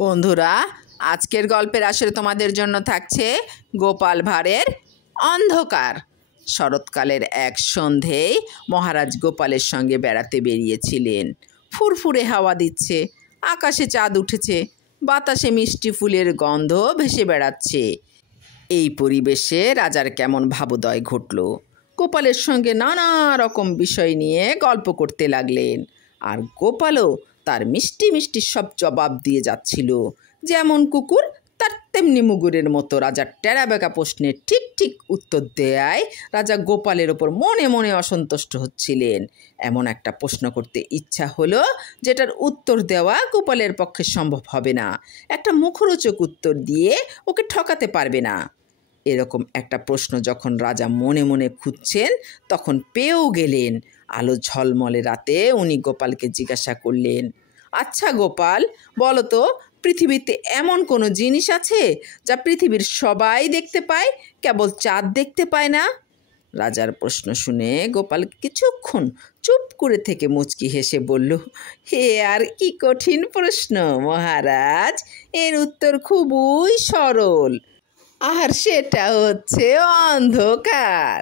বন্ধুরা, আজকের গল্পের আসরে তোমাদের জন্য থাকছে গোপাল ভাঁড়ের অন্ধকার। শরৎকালের এক সন্ধেয় মহারাজ গোপালের সঙ্গে বেড়াতে বেরিয়েছিলেন। ফুরফুরে হাওয়া দিচ্ছে, আকাশে চাঁদ উঠেছে, বাতাসে মিষ্টি ফুলের গন্ধ ভেসে বেড়াচ্ছে। এই পরিবেশে রাজার কেমন ভাবোদয় ঘটল। গোপালের সঙ্গে নানা রকম বিষয় নিয়ে গল্প করতে লাগলেন, আর গোপালও তার মিষ্টি মিষ্টি সব জবাব দিয়ে যাচ্ছিল। যেমন কুকুর তার তেমনি মুগুরের মতো রাজার টেরাবেকা প্রশ্নের ঠিক ঠিক উত্তর দেয় রাজা গোপালের ওপর মনে মনে অসন্তুষ্ট হচ্ছিলেন। এমন একটা প্রশ্ন করতে ইচ্ছা হলো যেটার উত্তর দেওয়া গোপালের পক্ষে সম্ভব হবে না। একটা মুখরোচক উত্তর দিয়ে ওকে ঠকাতে পারবে না। এরকম একটা প্রশ্ন যখন রাজা মনে মনে খুঁজছেন, তখন পেয়েও গেলেন। আলো ঝলমলে রাতে উনি গোপালকে জিজ্ঞাসা করলেন, আচ্ছা গোপাল, বলো তো, পৃথিবীতে এমন কোনো জিনিস আছে যা পৃথিবীর সবাই দেখতে পায়, কেবল চাঁদ দেখতে পায় না? রাজার প্রশ্ন শুনে গোপাল কিছুক্ষণ চুপ করে থেকে মুচকি হেসে বলল, হে আর কি কঠিন প্রশ্ন মহারাজ, এর উত্তর খুবই সরল, আর সেটা হচ্ছে অন্ধকার।